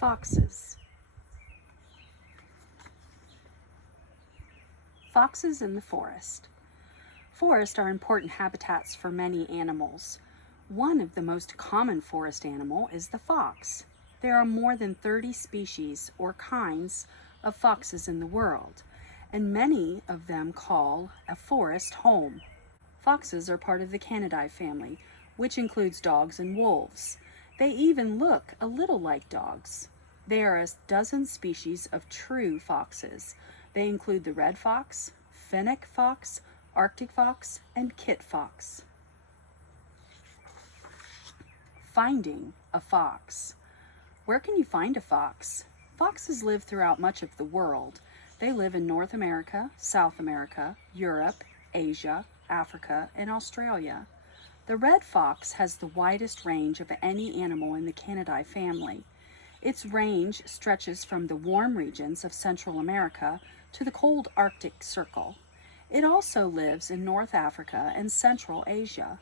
Foxes. Foxes in the forest. Forests are important habitats for many animals. One of the most common forest animal is the fox. There are more than 30 species or kinds of foxes in the world, and many of them call a forest home. Foxes are part of the Canidae family, which includes dogs and wolves. They even look a little like dogs. There are a dozen species of true foxes. They include the red fox, fennec fox, Arctic fox, and kit fox. Finding a fox. Where can you find a fox? Foxes live throughout much of the world. They live in North America, South America, Europe, Asia, Africa, and Australia. The red fox has the widest range of any animal in the Canidae family. Its range stretches from the warm regions of Central America to the cold Arctic Circle. It also lives in North Africa and Central Asia.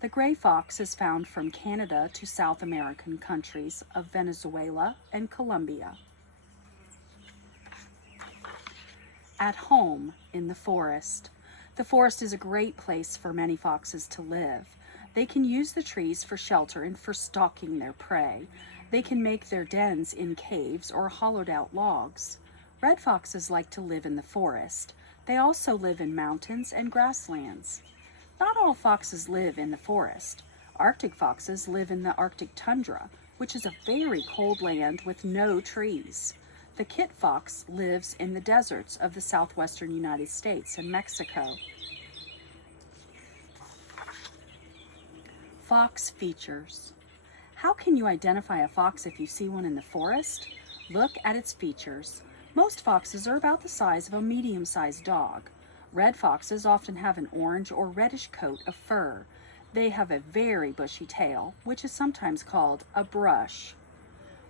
The gray fox is found from Canada to South American countries of Venezuela and Colombia. At home in the forest. The forest is a great place for many foxes to live. They can use the trees for shelter and for stalking their prey. They can make their dens in caves or hollowed out logs. Red foxes like to live in the forest. They also live in mountains and grasslands. Not all foxes live in the forest. Arctic foxes live in the Arctic tundra, which is a very cold land with no trees. The kit fox lives in the deserts of the southwestern United States and Mexico. Fox features. How can you identify a fox if you see one in the forest? Look at its features. Most foxes are about the size of a medium-sized dog. Red foxes often have an orange or reddish coat of fur. They have a very bushy tail, which is sometimes called a brush.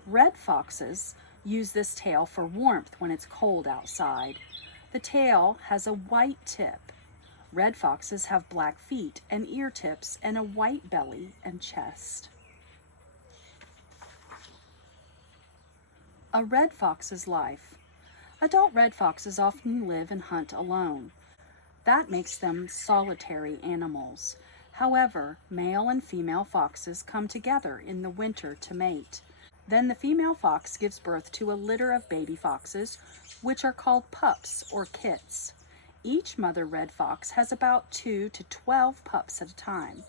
Red foxes use this tail for warmth when it's cold outside. The tail has a white tip. Red foxes have black feet and ear tips and a white belly and chest. A red fox's life. Adult red foxes often live and hunt alone. That makes them solitary animals. However, male and female foxes come together in the winter to mate. Then the female fox gives birth to a litter of baby foxes, which are called pups or kits. Each mother red fox has about 2 to 12 pups at a time.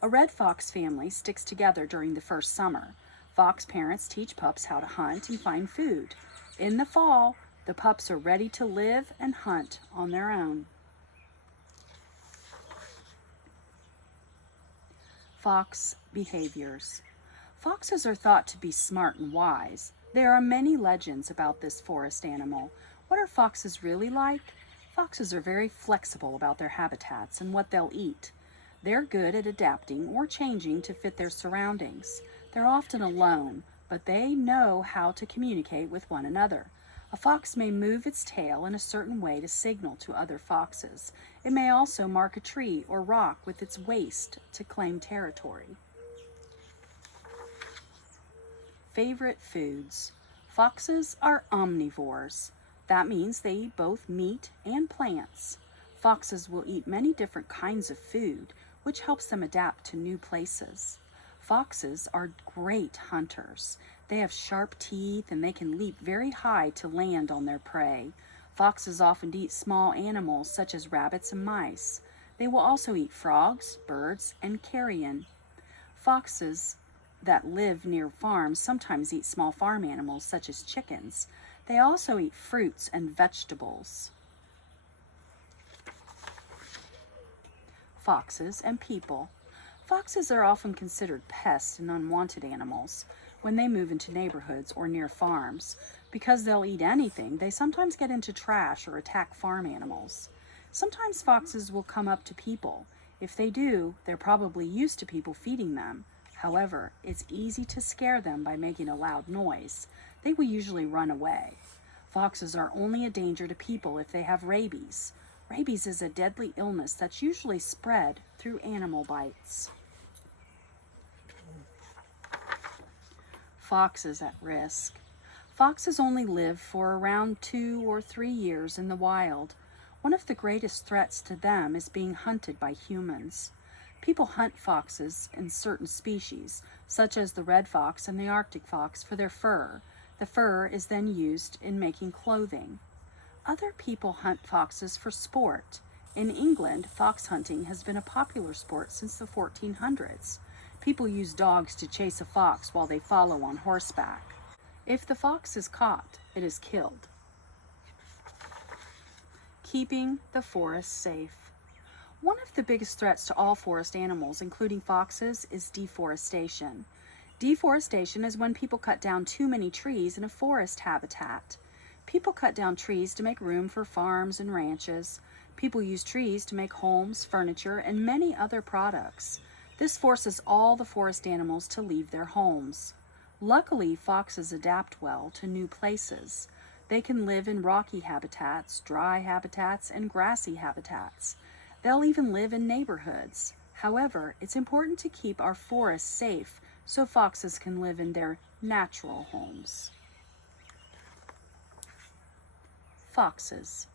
A red fox family sticks together during the first summer. Fox parents teach pups how to hunt and find food. In the fall, the pups are ready to live and hunt on their own. Fox behaviors. Foxes are thought to be smart and wise. There are many legends about this forest animal. What are foxes really like? Foxes are very flexible about their habitats and what they'll eat. They're good at adapting or changing to fit their surroundings. They're often alone, but they know how to communicate with one another. A fox may move its tail in a certain way to signal to other foxes. It may also mark a tree or rock with its waist to claim territory. Favorite foods. Foxes are omnivores. That means they eat both meat and plants. Foxes will eat many different kinds of food, which helps them adapt to new places. Foxes are great hunters. They have sharp teeth and they can leap very high to land on their prey. Foxes often eat small animals such as rabbits and mice. They will also eat frogs, birds, and carrion. Foxes that live near farms sometimes eat small farm animals such as chickens. They also eat fruits and vegetables. Foxes and people. Foxes are often considered pests and unwanted animals when they move into neighborhoods or near farms. Because they'll eat anything, they sometimes get into trash or attack farm animals. Sometimes foxes will come up to people. If they do, they're probably used to people feeding them. However, it's easy to scare them by making a loud noise. They will usually run away. Foxes are only a danger to people if they have rabies. Rabies is a deadly illness that's usually spread through animal bites. Foxes at risk. Foxes only live for around 2 or 3 years in the wild. One of the greatest threats to them is being hunted by humans. People hunt foxes in certain species, such as the red fox and the Arctic fox, for their fur. The fur is then used in making clothing. Other people hunt foxes for sport. In England, fox hunting has been a popular sport since the 1400s. People use dogs to chase a fox while they follow on horseback. If the fox is caught, it is killed. Keeping the forest safe. One of the biggest threats to all forest animals, including foxes, is deforestation. Deforestation is when people cut down too many trees in a forest habitat. People cut down trees to make room for farms and ranches. People use trees to make homes, furniture, and many other products. This forces all the forest animals to leave their homes. Luckily, foxes adapt well to new places. They can live in rocky habitats, dry habitats, and grassy habitats. They'll even live in neighborhoods. However, it's important to keep our forests safe so foxes can live in their natural homes. Foxes.